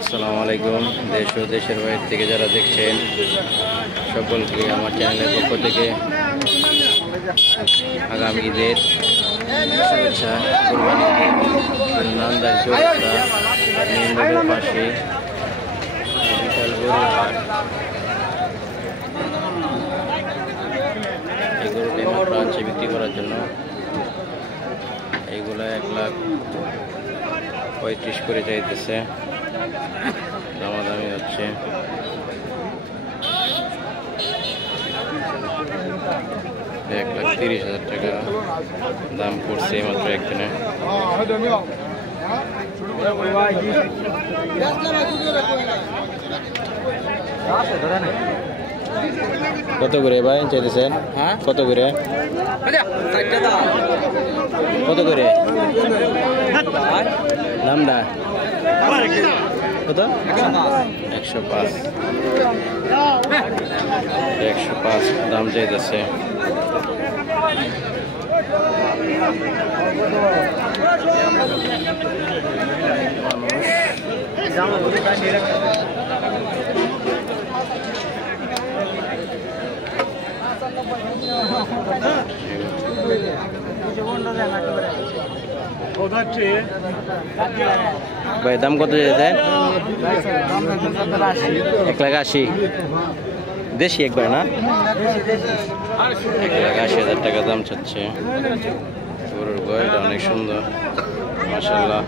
আসসালামু আলাইকুম। দেশ ও দেশের বাইরে থেকে যারা দেখছেন সকলকে আমার চ্যানেলের পক্ষ থেকে আগামী ঈদের শুভেচ্ছা। কুরবানি নান্দার চৌরাস্তা মেন রোডের পাশে বিশাল গরুর হাট। এই গরুটি মাত্র আনছে বিক্রি করার জন্য। এইগুলো 1,35,000 করে চাইতেছে, দামাদামি হচ্ছে। $1,30,000 দাম পড়ছে মাত্র একদিনে। কত করে ভাই চাইতেছেন? কত করে? কত করে দামটা? কত? 105 দাম চাইতেছে। ভাই দাম কত চাইছেন? 1,80,000 দেশি একবার না? 1,80,000 টাকা দাম চাচ্ছে। গরুর গয়টা অনেক সুন্দর, মাশাআল্লাহ।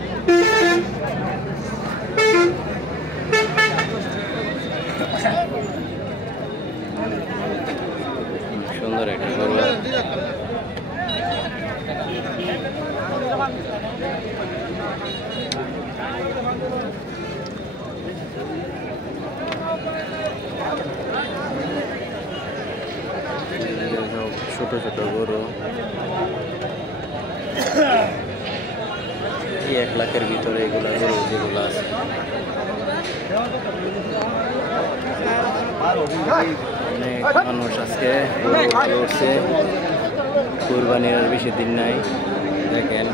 সুন্দর একটা গরু। ছোট ছোট গরু 1 লাখের ভিতরে এগুলো গরু যেগুলো আছে। অনেক মানুষ আজকে করছে। কুরবানির আর বেশি দিন নাই। দেখেন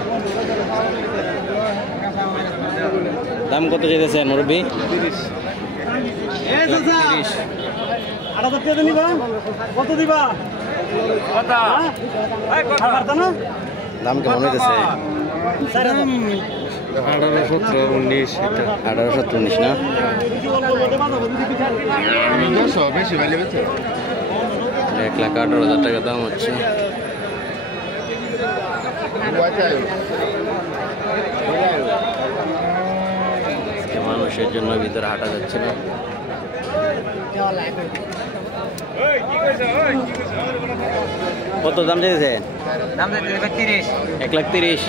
দাম কত চাইতেছেন মুরব্বী? 30। দাম কেমন হইতেছে? 18-17-19 না? 1,18,000 টাকা দাম হচ্ছে। মানুষের জন্য ভিতরে হাঁটা যাচ্ছে না। কত দাম চাইছেন? 1,30,000।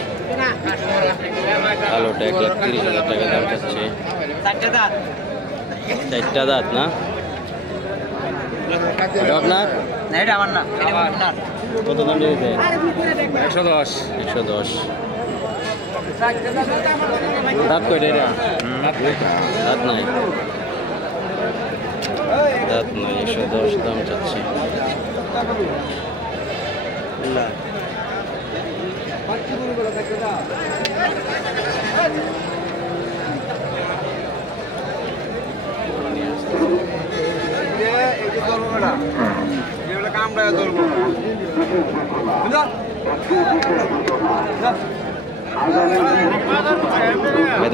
আলোটা 1,30,000 টাকা দাম চাচ্ছে। 4টা দাঁত না? আপনার? কত দাম চাইছেন? 110। দাঁত কয়টা এরা? দাঁত নাই। 110 দাম চাচ্ছে।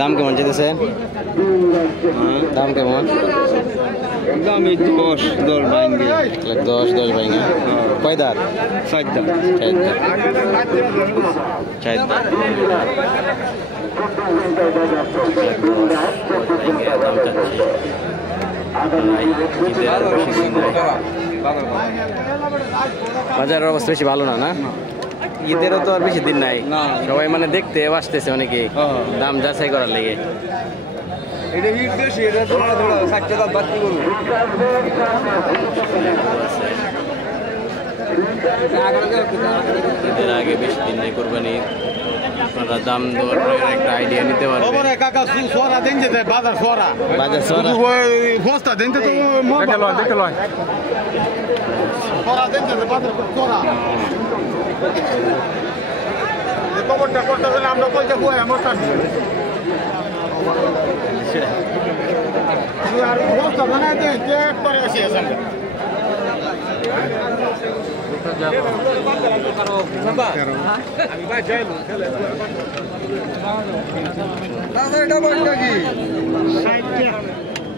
দাম কেমন চাইতেছেন? দাম কেমন? দাম 10 ভাঙবে। 10 ভাঙে। কয় দাঁত? 4 দাঁত। 4 দাঁত। দাম চাচ্ছি। বাজারের অবস্থা বেশি ভালো না? ঈদেরও তো আর বেশি দিন নাই। সবাই মানে দেখতে আসতেছে অনেকে, দাম যাচাই করার লেগে। ঈদের আগে বেশি দিন নেই কুরবানি। আপনারা দাম দর একটা আইডিয়া নিতে পারবেন। খবরটা করতে হলে আমরা কইতে কই আমার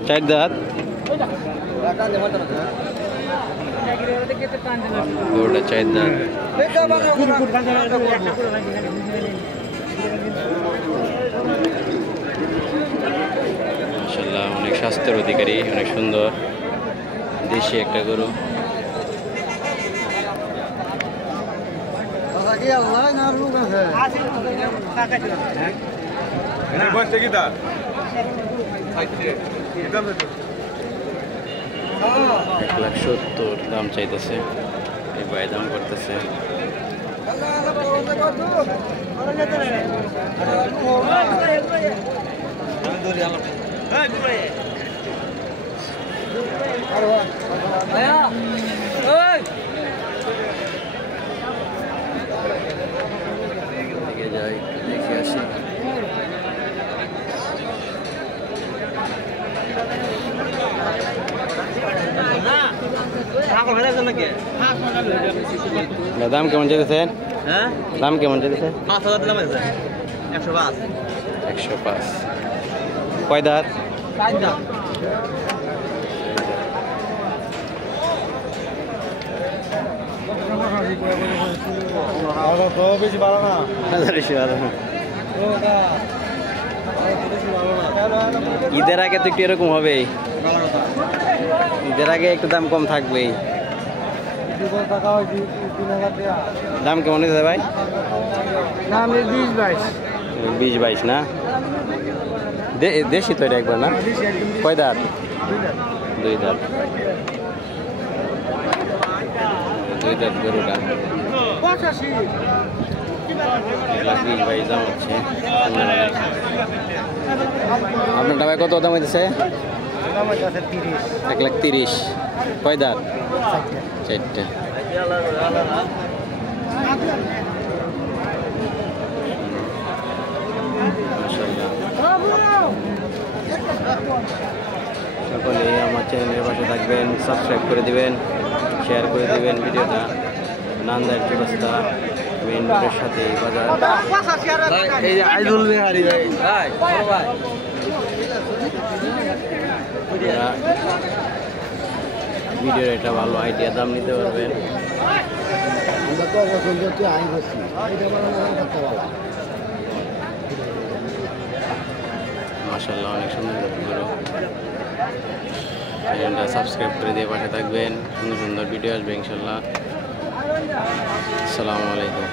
চার দাঁত গরুটা চার দাঁত মাশাআল্লাহ অনেক স্বাস্থ্যের অধিকারী অনেক সুন্দর দেশি একটা গরু $1,70,000 দাম চাইতেছে এই ভাই দাম করতেছে যাই দেখে আসি দাম কেমন চাইতেছেন দাম কেমন চাইতেছে 105 কয় দাঁত বেশি ভালো না ঈদের আগে তো একটু এরকম হবেই ঈদের আগে একটু দাম কম থাকবেই দাম কেমন হয়েছে ভাই দাম 20-22 20-22 না দেশি তো এটা একবার না কয় দাঁত 2 দাঁত 2 দাঁত গরুটা 1,20,22 দাম হচ্ছে আপনার ভাই কত দাম হইতেছে 1,30,000 কয় দাঁত 4টা সকলে আমার চ্যানেলের পাশে থাকবেন সাবস্ক্রাইব করে দিবেন শেয়ার করে দিবেন ভিডিওটা নান্দার চৌরাস্তা মেইন রোডের সাথে বাজার এই যে আইজুল বিহারি ভাই ভিডিওর একটা ভালো আইডিয়া দাম নিতে পারবেন মাশাআল্লাহ অনেক সুন্দর গরু চ্যানেলটা সাবস্ক্রাইব করে দিয়ে পাশে থাকবেন সুন্দর সুন্দর ভিডিও আসবে ইনশাআল্লাহ আসসালামু আলাইকুম